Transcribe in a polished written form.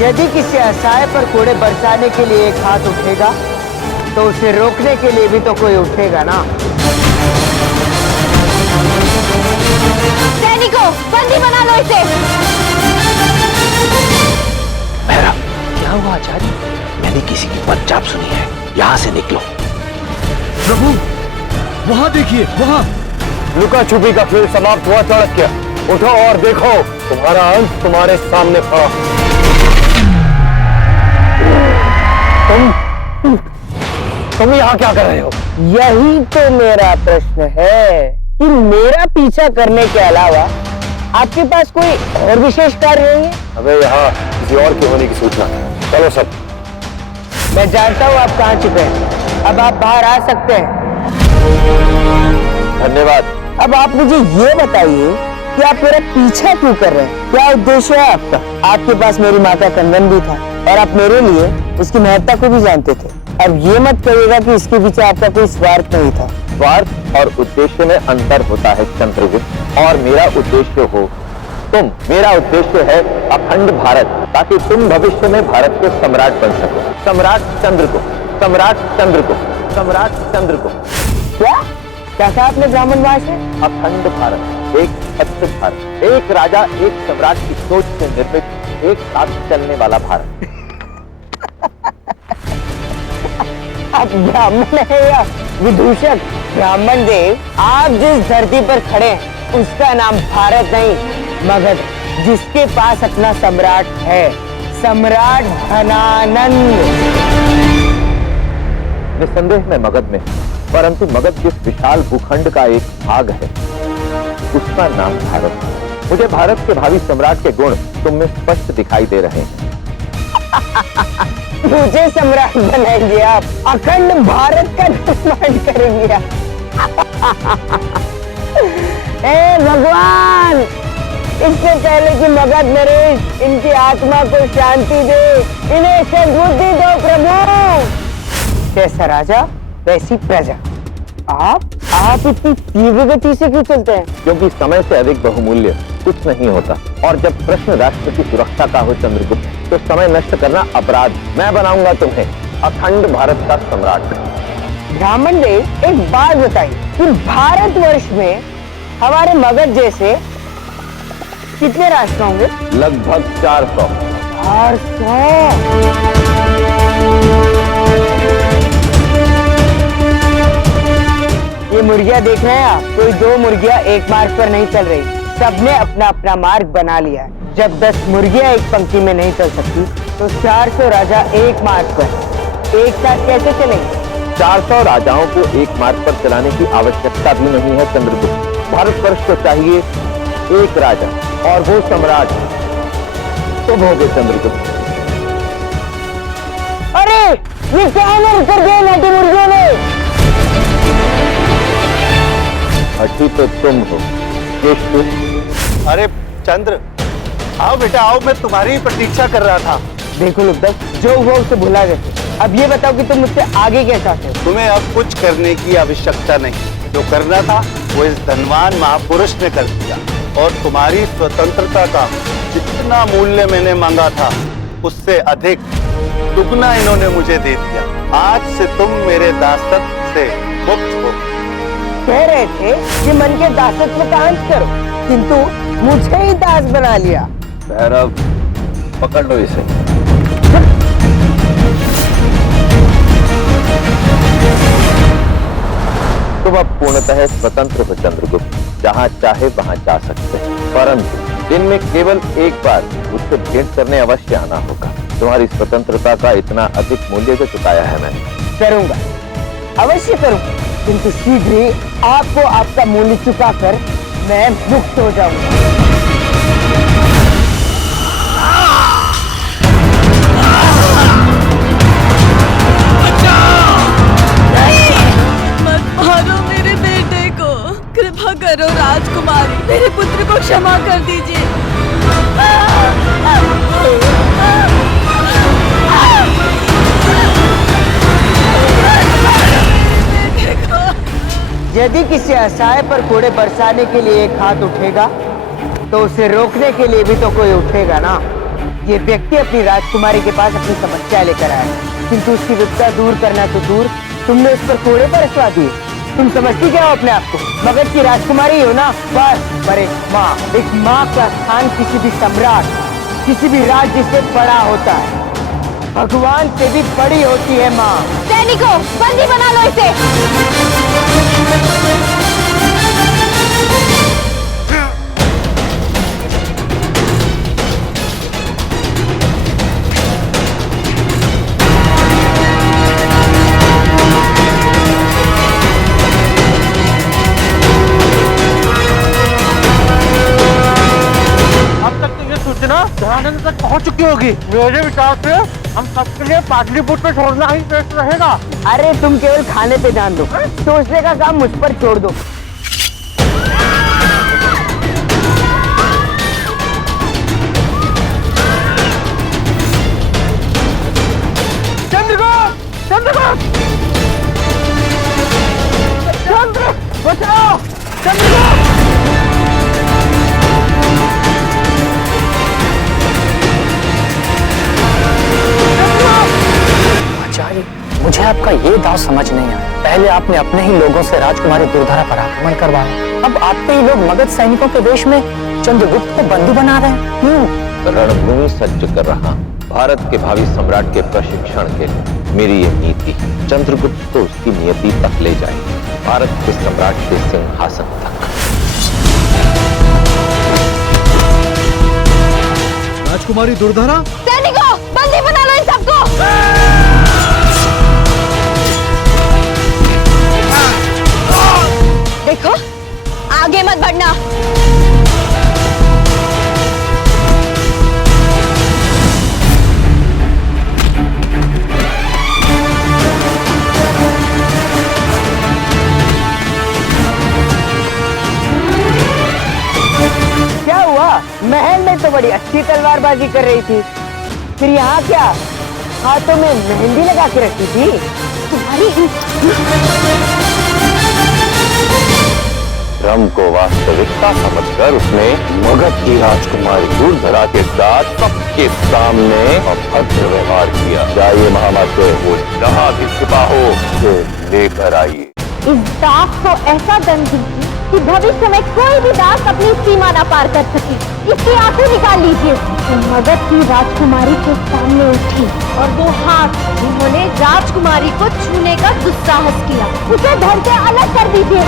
यदि किसी असहाय पर कोड़े बरसाने के लिए एक हाथ उठेगा तो उसे रोकने के लिए भी तो कोई उठेगा ना। सैनिकों, बंदी बना लो इसे। मेहरा, क्या हुआ आचार्य? मैंने किसी की पंचाप सुनी है, यहाँ से निकलो। प्रभु, वहाँ देखिए, वहाँ। लुका छुपी का खेल समाप्त हुआ चाणक्य। उठो और देखो, तुम्हारा अंत तुम्हारे सामने खड़ा। तुम यहाँ क्या कर रहे हो? यही तो मेरा प्रश्न है कि मेरा पीछा करने के अलावा आपके पास कोई और विशेष कार्य नहीं है? अबे यहाँ किसी और के होने की सूचना है। चलो सब। मैं जानता हूँ आप कहाँ छुपे हैं। अब आप बाहर आ सकते हैं। धन्यवाद। अब आप मुझे ये बताइए कि आप मेरा पीछा क्यों कर रहे हैं? क्या उद्देश्य है आपका? आपके पास मेरी माँ का कंगन भी था और आप मेरे लिए उसकी महत्ता को भी जानते थे। अब ये मत कहिएगा कि इसके पीछे आपका कोई स्वार्थ नहीं था। स्वार्थ और उद्देश्य में अंतर होता है चंद्रगुप्त। और मेरा उद्देश्य हो तुम। मेरा उद्देश्य है अखंड भारत, ताकि तुम भविष्य में भारत के सम्राट बन सको। सम्राट चंद्रगुप्त, सम्राट चंद्रगुप्त, सम्राट चंद्रगुप्त। क्या कहा आपने ब्राह्मण भाषा? अखंड भारत, एक अद्भुत भारत, एक राजा एक सम्राट की सोच से निर्मित एक साथ चलने वाला भारत। आप ब्राह्मण है या विदूषक? ब्राह्मण देव, आप जिस धरती पर खड़े हैं उसका नाम भारत नहीं मगध, जिसके पास अपना सम्राट है, सम्राट धनानंद। निसंदेह मैं मगध में, परंतु मगध जिस विशाल भूखंड का एक भाग है उसका नाम भारत है। मुझे भारत के भावी सम्राट के गुण तुम में स्पष्ट दिखाई दे रहे हैं। मुझे सम्राट बनाएंगे आप? अखंड भारत का निर्माण करेंगे आप? ए भगवान, इससे पहले कि मगध नरेश इनकी आत्मा को शांति दे, इन्हें सद्बुद्धि दो प्रभु। कैसा राजा वैसी प्रजा। आप इतनी तीव्र गति से क्यों चलते हैं? क्योंकि समय से अधिक बहुमूल्य कुछ नहीं होता। और जब प्रश्न राष्ट्र की सुरक्षा का हो चंद्रगुप्त, तो समय नष्ट करना अपराध। मैं बनाऊंगा तुम्हें अखंड भारत का सम्राट। ब्राह्मण देव, एक बात बताइए कि भारतवर्ष में हमारे मगध जैसे कितने राष्ट्र होंगे? लगभग 400। 400। ये मुर्गियां देख रहे हैं आप? कोई दो मुर्गियां एक मार्ग पर नहीं चल रही, सबने अपना अपना मार्ग बना लिया है। जब 10 मुर्गियां एक पंक्ति में नहीं चल सकती तो 400 राजा एक मार्ग पर एक साथ कैसे चलेंगे? 400 राजाओं को एक मार्ग पर चलाने की आवश्यकता भी नहीं है चंद्रगुप्त। भारतवर्ष को चाहिए एक राजा, और वो सम्राट तुम होगे चंद्रगुप्त। अरे ये क्या कर दिया नाटी मुर्गियों ने? हठी तो तुम हो केशव। अरे चंद्र, आओ बेटा आओ, मैं तुम्हारी ही प्रतीक्षा कर रहा था। देखो लुब्धक, जो हुआ उसे भुला गए। अब ये बताओ कि तुम मुझसे आगे क्या चाहते हो? तुम्हें अब कुछ करने की आवश्यकता नहीं। जो करना था वो इस धनवान महापुरुष ने कर दिया, और तुम्हारी स्वतंत्रता का जितना मूल्य मैंने मांगा था उससे अधिक दुगना इन्होंने मुझे दे दिया। आज से तुम मेरे दासत्व से मुक्त हो। कह रहे थे कि मन के दासत्व का अंत करो, किंतु मुझे ही दास बना लिया। भैरव, पकड़ लो इसे। तुम अब पूर्णतः स्वतंत्र हो चंद्रगुप्त, जहाँ चाहे वहाँ जा सकते हैं, परंतु दिन में केवल एक बार मुझसे भेंट करने अवश्य आना होगा। तुम्हारी स्वतंत्रता का इतना अधिक मूल्य जो चुकाया है मैंने। करूंगा, अवश्य करूंगा, किंतु शीघ्र ही आपको आपका मूल्य चुकाकर मैं मुक्त हो जाऊंगा। मत मारो मेरे बेटे को, कृपा करो राजकुमारी, मेरे पुत्र को क्षमा कर दीजिए। यदि किसी असहाय पर कोड़े बरसाने के लिए एक हाथ उठेगा तो उसे रोकने के लिए भी तो कोई उठेगा ना। ये व्यक्ति अपनी राजकुमारी के पास अपनी समस्या लेकर आया, किंतु उसकी विपदा दूर करना तो दूर, तुमने उस पर कोड़े पर रचवा दिए। तुम समझती क्या हो अपने आप को? मगध की राजकुमारी हो ना, बस। पर एक माँ का स्थान किसी भी सम्राट, किसी भी राज्य से बड़ा होता है, भगवान से भी बड़ी होती है माँ। सैनिकों, बंदी बना लो इसे। दयानंद तक पहुंच चुकी होगी। मेरे विचार से हम सबके लिए पाटलिपुत्र छोड़ना ही श्रेष्ठ रहेगा। अरे तुम केवल खाने पे ध्यान दो, सोचने का काम मुझ पर छोड़ दो। चंद्रगुप्त, चंद्रगुप्त, चंद्र, बचाओ, चंद्रगुप्त। मुझे आपका ये दाव समझ नहीं आया। पहले आपने अपने ही लोगों से राजकुमारी दुर्धरा पर आक्रमण करवाया, अब आपके ही लोग मगध सैनिकों के वेश में चंद्रगुप्त को बंदी बना रहे हैं। क्यों? रणभूमि सज्ज कर रहा भारत के भावी सम्राट के प्रशिक्षण के लिए मेरी ये नीति चंद्रगुप्त को उसकी नियति तक ले जाएगी, भारत के सम्राट के सिंहासन तक। राजकुमारी दुर्धरा, सैनिकों, बंदी बना लो इन सबको। देखो, आगे मत बढ़ना। क्या हुआ? महल में तो बड़ी अच्छी तलवारबाजी कर रही थी, फिर यहाँ क्या? हाथों में मेहंदी लगा के रखी थी तुम्हारी। भ्रम को वास्तविकता समझकर उसने मगध की राजकुमारी दुर्धरा के साथ सबके सामने अभद्र व्यवहार किया। जाइए महामाते, वो जहाँ भी छिपा हो उसे लेकर आइए। इस दास को ऐसा दंड दीजिए कि भविष्य में कोई भी दास अपनी सीमा न पार कर सके। इसकी आंखें निकाल लीजिए। तो मगध की राजकुमारी के सामने उठी और वो हाथ जिन्होंने राजकुमारी को छूने का दुस्साहस किया, उसे धड़ से अलग कर दीजिए।